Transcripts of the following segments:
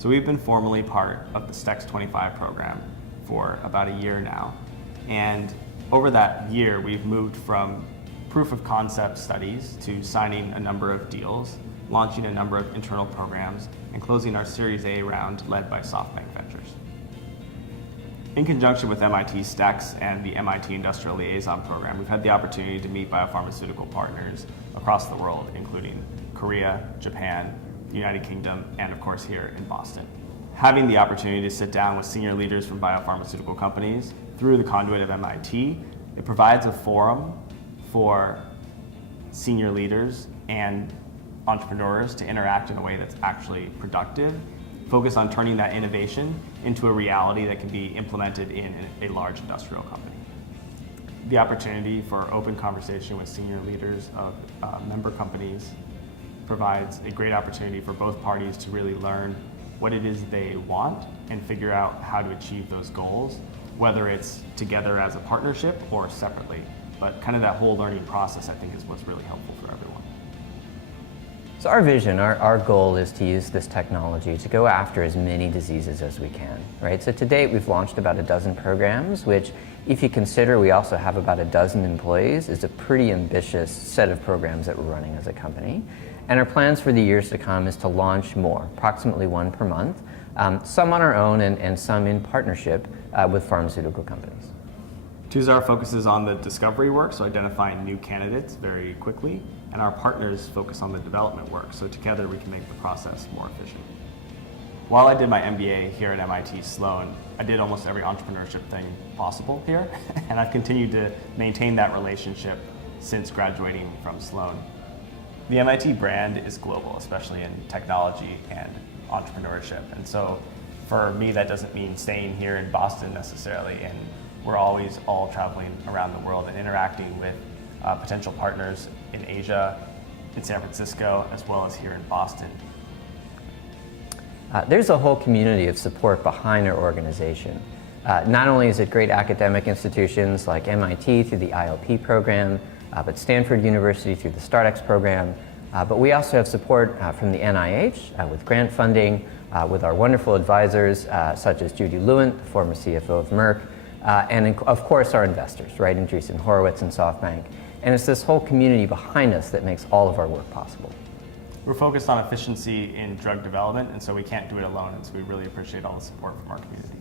So we've been formally part of the STEX-25 program for about a year now. And over that year, we've moved from proof of concept studies to signing a number of deals, launching a number of internal programs, and closing our Series A round led by SoftBank Ventures. In conjunction with MIT STEX and the MIT Industrial Liaison Program, we've had the opportunity to meet biopharmaceutical partners across the world, including Korea, Japan, the United Kingdom, and of course here in Boston. Having the opportunity to sit down with senior leaders from biopharmaceutical companies through the conduit of MIT, it provides a forum for senior leaders and entrepreneurs to interact in a way that's actually productive, focus on turning that innovation into a reality that can be implemented in a large industrial company. The opportunity for open conversation with senior leaders of member companies provides a great opportunity for both parties to really learn what it is they want and figure out how to achieve those goals, whether it's together as a partnership or separately. But kind of that whole learning process, I think, is what's really helpful for everyone. So our vision, our goal is to use this technology to go after as many diseases as we can, right? So to date, we've launched about a dozen programs, which, if you consider we also have about a dozen employees, is a pretty ambitious set of programs that we're running as a company. And our plans for the years to come is to launch more, approximately one per month, some on our own and some in partnership with pharmaceutical companies. twoXAR focuses on the discovery work, so identifying new candidates very quickly, and our partners focus on the development work, so together we can make the process more efficient. While I did my MBA here at MIT Sloan, I did almost every entrepreneurship thing possible here, and I've continued to maintain that relationship since graduating from Sloan. The MIT brand is global, especially in technology and entrepreneurship, and so for me that doesn't mean staying here in Boston necessarily, and we're always all traveling around the world and interacting with potential partners in Asia, in San Francisco, as well as here in Boston. There's a whole community of support behind our organization. Not only is it great academic institutions like MIT through the ILP program, but Stanford University through the StartX program, but we also have support from the NIH with grant funding, with our wonderful advisors such as Judy Lewin, former CFO of Merck, and of course our investors, right, Andreessen Horowitz and SoftBank. And it's this whole community behind us that makes all of our work possible. We're focused on efficiency in drug development, and so we can't do it alone, and so we really appreciate all the support from our community.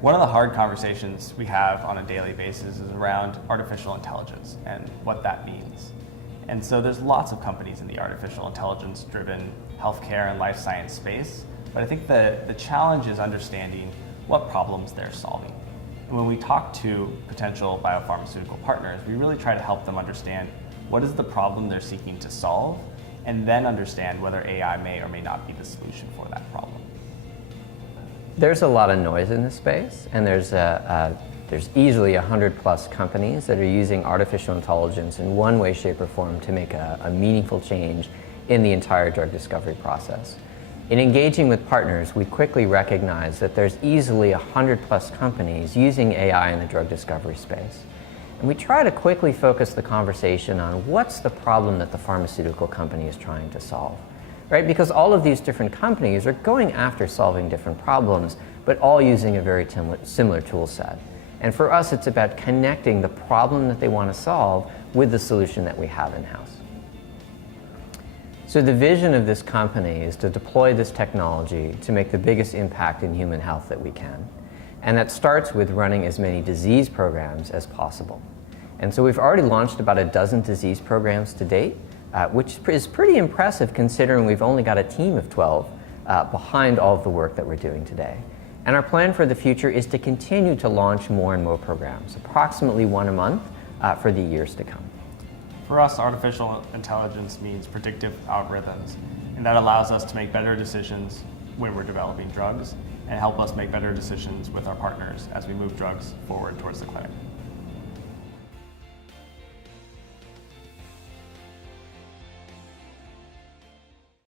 One of the hard conversations we have on a daily basis is around artificial intelligence and what that means. And so there's lots of companies in the artificial intelligence-driven healthcare and life science space, but I think the challenge is understanding what problems they're solving. And when we talk to potential biopharmaceutical partners, we really try to help them understand what is the problem they're seeking to solve, and then understand whether AI may or may not be the solution for that problem. There's a lot of noise in this space, and there's easily 100+ companies that are using artificial intelligence in one way, shape, or form to make a meaningful change in the entire drug discovery process. In engaging with partners, we quickly recognize that there's easily 100+ companies using AI in the drug discovery space. And we try to quickly focus the conversation on what's the problem that the pharmaceutical company is trying to solve, right? Because all of these different companies are going after solving different problems, but all using a very similar tool set. And for us, it's about connecting the problem that they want to solve with the solution that we have in-house. So the vision of this company is to deploy this technology to make the biggest impact in human health that we can. And that starts with running as many disease programs as possible. And so we've already launched about a dozen disease programs to date, which is pretty impressive considering we've only got a team of 12 behind all of the work that we're doing today. And our plan for the future is to continue to launch more and more programs, approximately one a month for the years to come. For us, artificial intelligence means predictive algorithms, and that allows us to make better decisions when we're developing drugs and help us make better decisions with our partners as we move drugs forward towards the clinic.